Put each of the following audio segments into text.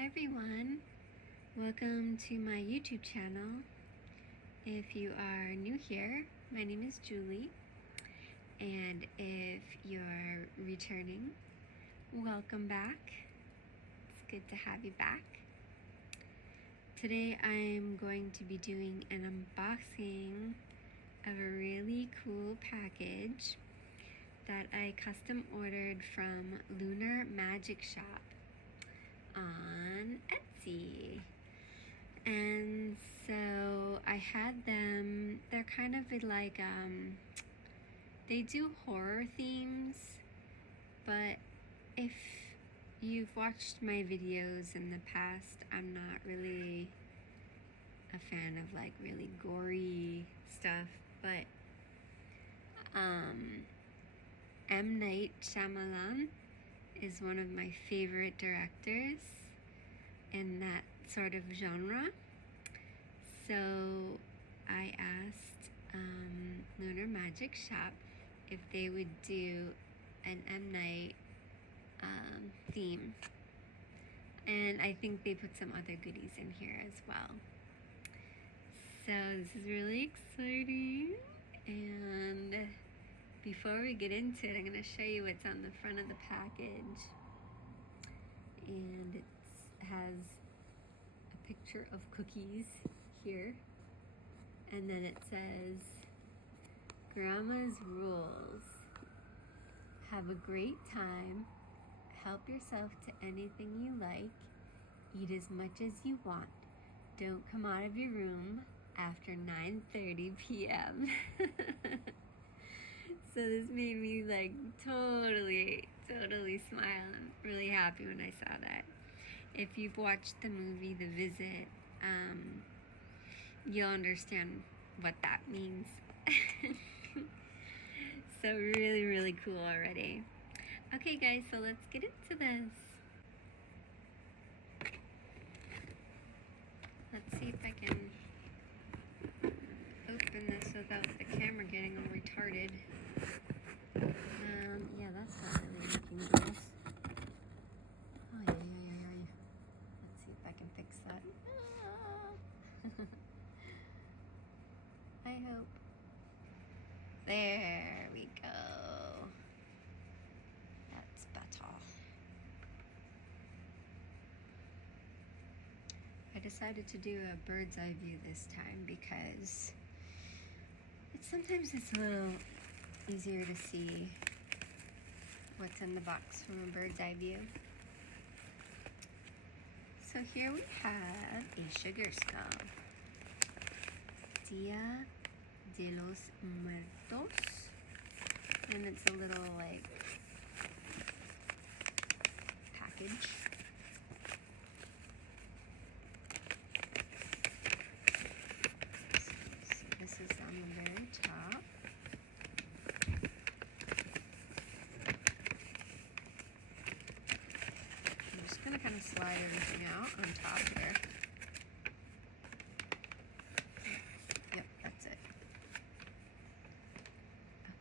Hi everyone, welcome to my YouTube channel. If you are new here, my name is Julie, and if you're returning, welcome back. It's good to have you back. Today I'm going to be doing an unboxing of a really cool package that I custom ordered from Lunar Magic Shop on Etsy. And so I had them, they're kind of like, they do horror themes, but if you've watched my videos in the past, I'm not really a fan of like really gory stuff, but M.Night Shyamalan is one of my favorite directors in that sort of genre. So I asked Lunar Magic Shop if they would do an M. Night theme. And I think they put some other goodies in here as well. So this is really exciting. And before we get into it, I'm going to show you what's on the front of the package. And it has a picture of cookies here. And then it says, Grandma's rules. Have a great time. Help yourself to anything you like. Eat as much as you want. Don't come out of your room after 9:30 p.m. So this made me like totally smile. I'm really happy when I saw that. If you've watched the movie The Visit, you'll understand what that means. So really cool already. Okay guys, so let's get into this. Let's see if I can open this without the camera getting all retarded. Yeah, that's not really looking good. Oh, yeah. Let's see if I can fix that. I hope. There we go. That's better. I decided to do a bird's eye view this time because sometimes it's a little easier to see what's in the box from a bird's eye view. So here we have a sugar skull. Dia de los Muertos. And it's a little like package. So this is on the very top. I'm just going to kind of slide everything out on top here. Yep, that's it.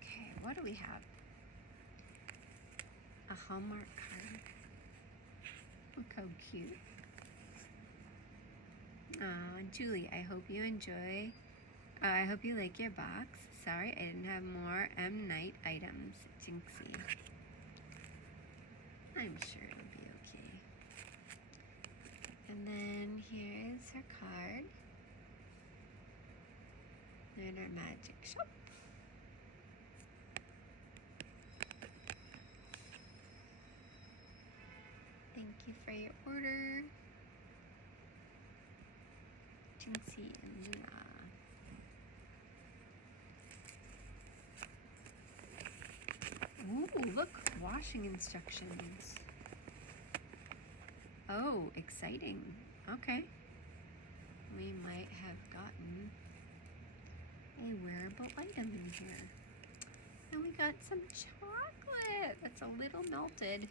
Okay, what do we have? A Hallmark card. Look how cute. Julie, I hope you enjoy. I hope you like your box. Sorry, I didn't have more M. Night items. Jinxie. I'm sure it'll be okay. And then here's her card. Lunar Magic Shop. Thank you for your order. Jinxie and Luna. Ooh, look, washing instructions. Oh, exciting. Okay. We might have gotten a wearable item in here. And we got some chocolate. That's a little melted,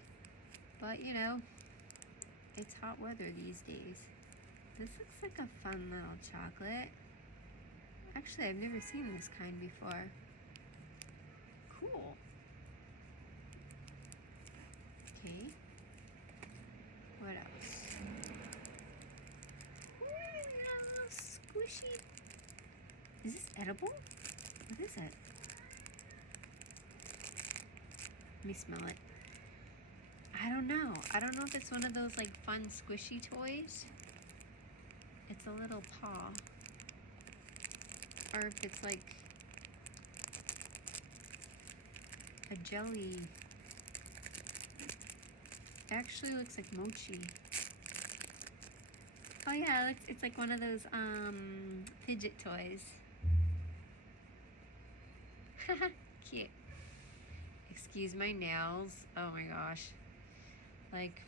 but you know, it's hot weather these days. This looks like a fun little chocolate. Actually, I've never seen this kind before. Cool. Okay. What else? edible? What is it? Let me smell it. I don't know. I don't know if it's one of those like fun squishy toys. It's a little paw. Or if it's like a jelly. It actually looks like mochi. Oh yeah, it's like one of those fidget toys. Cute. Excuse my nails. Oh my gosh. Like,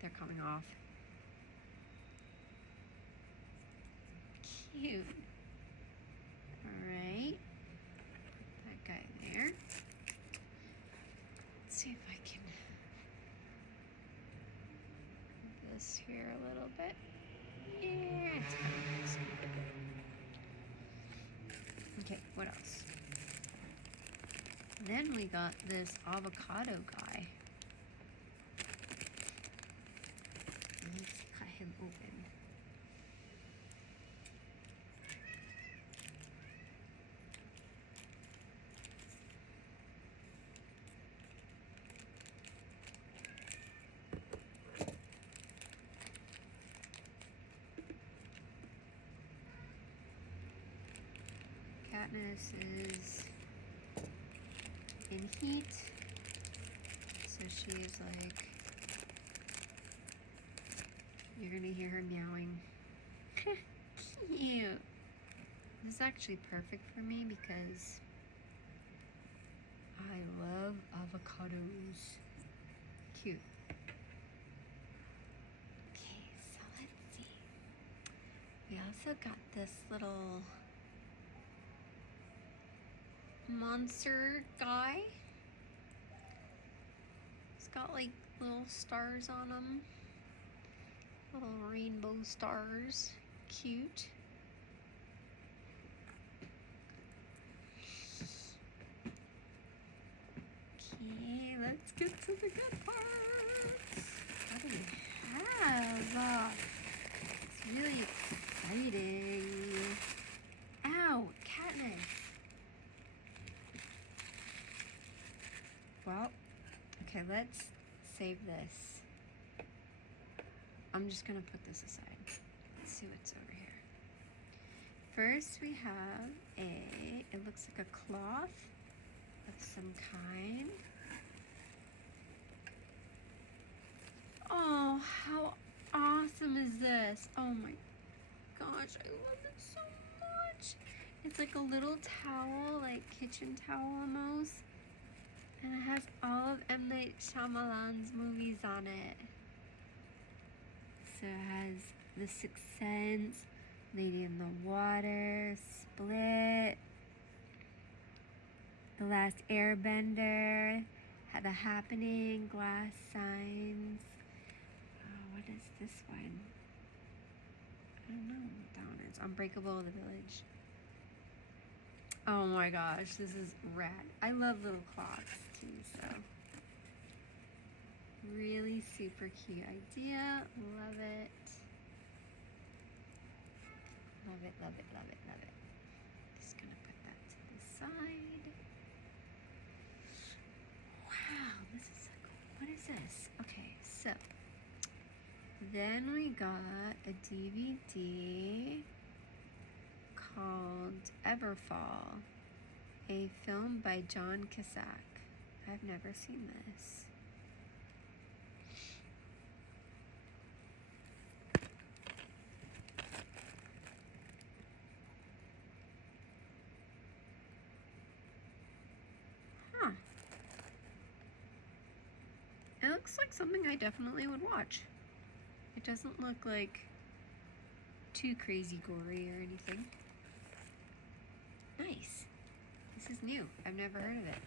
they're coming off. Cute. Alright. Put that guy there. Let's see if I can move this here a little bit. Yeah, it's kind of nice. Okay, what else? Then we got this avocado guy. Let's cut him open. Katniss is in heat, so she's like, you're gonna hear her meowing. Cute. This is actually perfect for me because I love avocados. Cute. Okay, so let's see. We also got this little monster guy. It's got like little stars on him. Little rainbow stars. Cute. Okay, let's get to the good parts. What do we have? It's really exciting. Ow, Katniss. Well, okay, let's save this. I'm just gonna put this aside. Let's see what's over here. First we have it looks like a cloth of some kind. Oh, how awesome is this? Oh my gosh, I love it so much. It's like a little towel, like kitchen towel almost. And it has all of M.Night Shyamalan's movies on it. So it has The Sixth Sense, Lady in the Water, Split, The Last Airbender, The Happening, Glass Signs. Oh, what is this one? I don't know what that one is. Unbreakable, The Village. Oh my gosh, this is rad. I love little clocks too, so. Really super cute idea. Love it. Love it, love it, love it, love it. Just gonna put that to the side. Wow, this is so cool. What is this? Okay, so then we got a DVD called Everfall, a film by John Cusack. I've never seen this. Huh. It looks like something I definitely would watch. It doesn't look like too crazy gory or anything. Nice. This is new. I've never heard of it.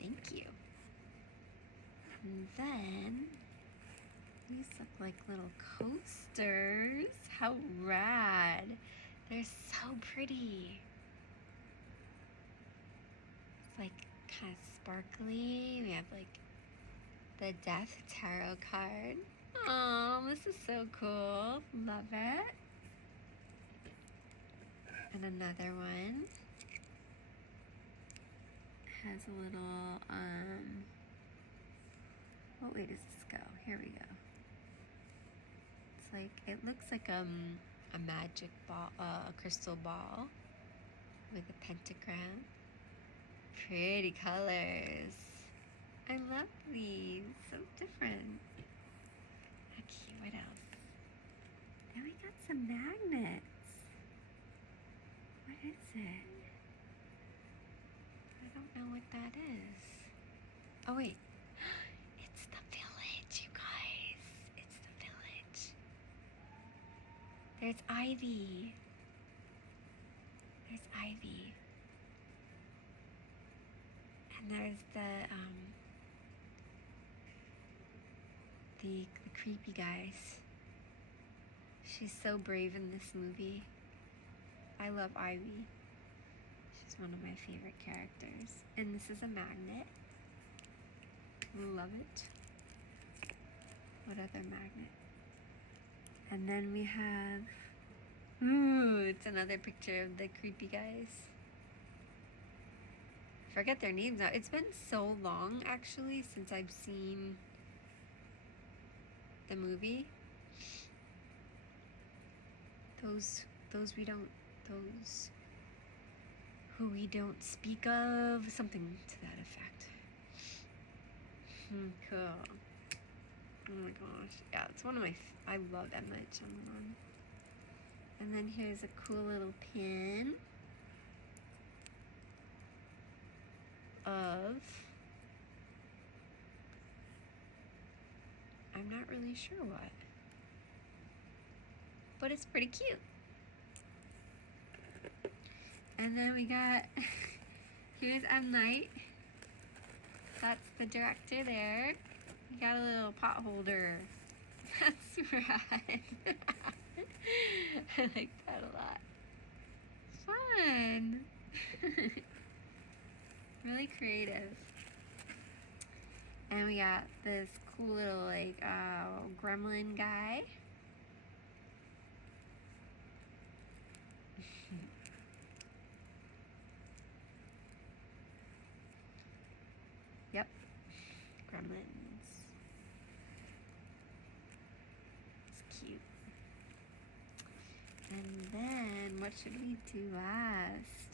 Thank you. And then these look like little coasters. How rad. They're so pretty. It's like kind of sparkly. We have like the Death Tarot card. Oh, this is so cool. Love it. And another one has a little, what way does this go? Here we go. It's like, it looks like a magic ball, a crystal ball with a pentagram. Pretty colors. I love these, so different. Okay, what else? Then we got some magnets. What is it? I don't know what that is. Oh wait, it's the village, you guys. It's the village. There's Ivy. There's Ivy. And there's the creepy guys. She's so brave in this movie. I love Ivy. She's one of my favorite characters. And this is a magnet. Love it. What other magnet? And then we have, ooh, it's another picture of the creepy guys. Forget their names now. It's been so long actually since I've seen the movie. Those who we don't speak of, something to that effect. Cool. Oh my gosh. Yeah, it's one of my, I love M.Night Shyamalan. And then here's a cool little pin of, I'm not really sure what, but it's pretty cute. And then we got, here's M.Night. That's the director there. We got a little pot holder. That's rad. I like that a lot. Fun. Really creative. And we got this cool little like gremlin guy. Yep, gremlins. It's cute. And then, what should we do last?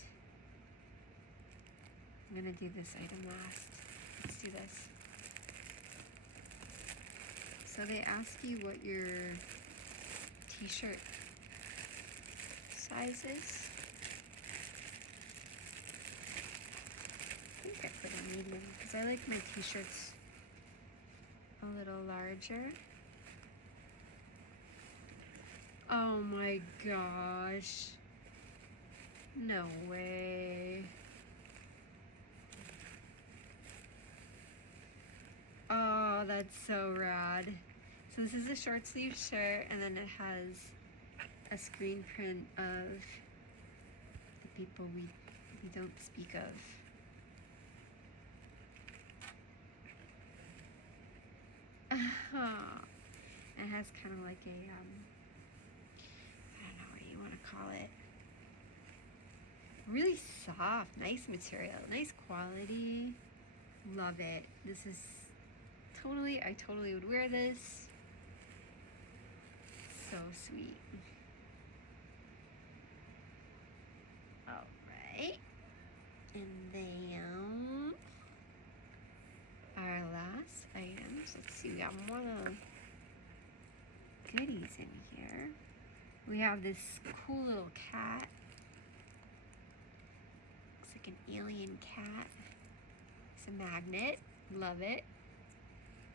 I'm gonna do this item last. Let's do this. So they ask you what your t-shirt size is. I think I put a medium because I like my t-shirts a little larger. Oh my gosh. No way. Oh, that's so rad. So this is a short sleeve shirt, and then it has a screen print of the people we don't speak of. It has kind of like a, I don't know what you want to call it. Really soft, nice material, nice quality. Love it. This is I totally would wear this. So sweet. Alright. And then our last items. Let's see, we got more little goodies in here. We have this cool little cat. Looks like an alien cat. It's a magnet. Love it.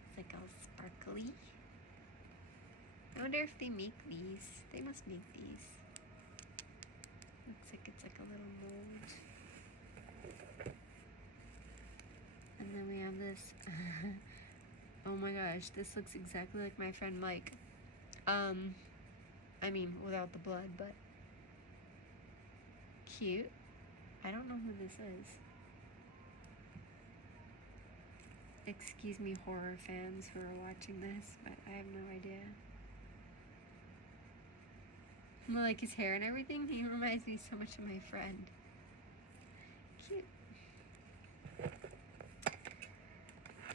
It's like all sparkly. I wonder if they make these. They must make these. Looks like it's like a little mold. And then we have this. Oh my gosh, this looks exactly like my friend Mike. I mean, without the blood, but cute. I don't know who this is. Excuse me, horror fans who are watching this, but I have no idea. Like his hair and everything. He reminds me so much of my friend. Cute.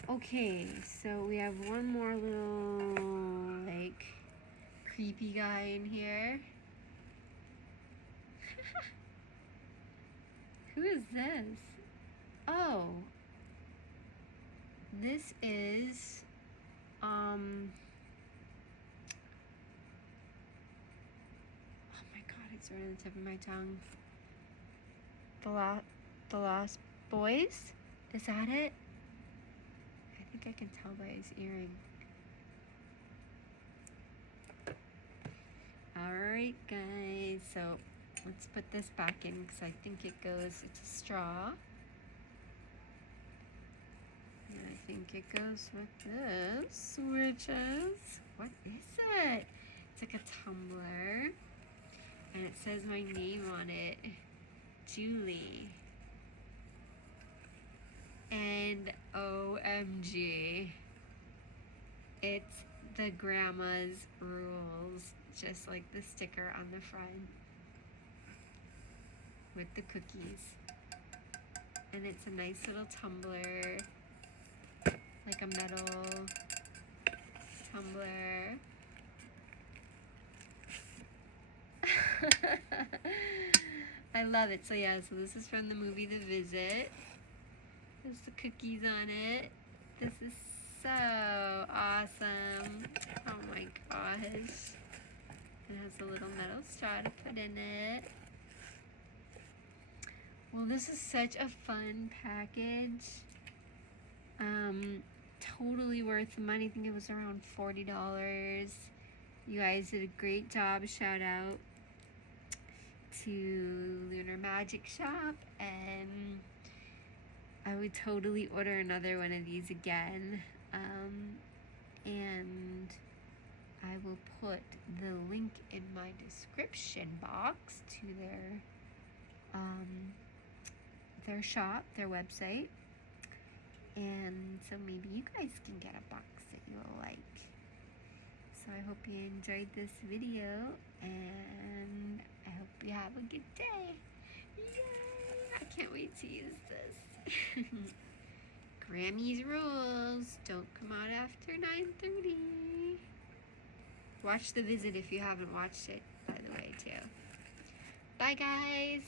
Okay, so we have one more little, like, creepy guy in here. Who is this? Oh. This is, oh my god, it's right on the tip of my tongue. The Lost Boys? Is that it? I think I can tell by his earring. Alright guys, so let's put this back in because I think it goes, it's a straw. And I think it goes with this, which is, what is it? It's like a tumbler. And it says my name on it, Julie. And OMG, it's the grandma's rules, just like the sticker on the front with the cookies. And it's a nice little tumbler, like a metal tumbler. I love it. So yeah, so this is from the movie The Visit. There's the cookies on it. This is so awesome. Oh my gosh. It has a little metal straw to put in it. Well, this is such a fun package. Totally worth the money. I think it was around $40. You guys did a great job. Shout out to Lunar Magic Shop, and I would totally order another one of these again. And I will put the link in my description box to their shop, their website. And so maybe you guys can get a box that you will like. So I hope you enjoyed this video, and I hope you have a good day. Yay! I can't wait to use this. Grammy's rules. Don't come out after 9:30. Watch The Visit if you haven't watched it, by the way, too. Bye, guys.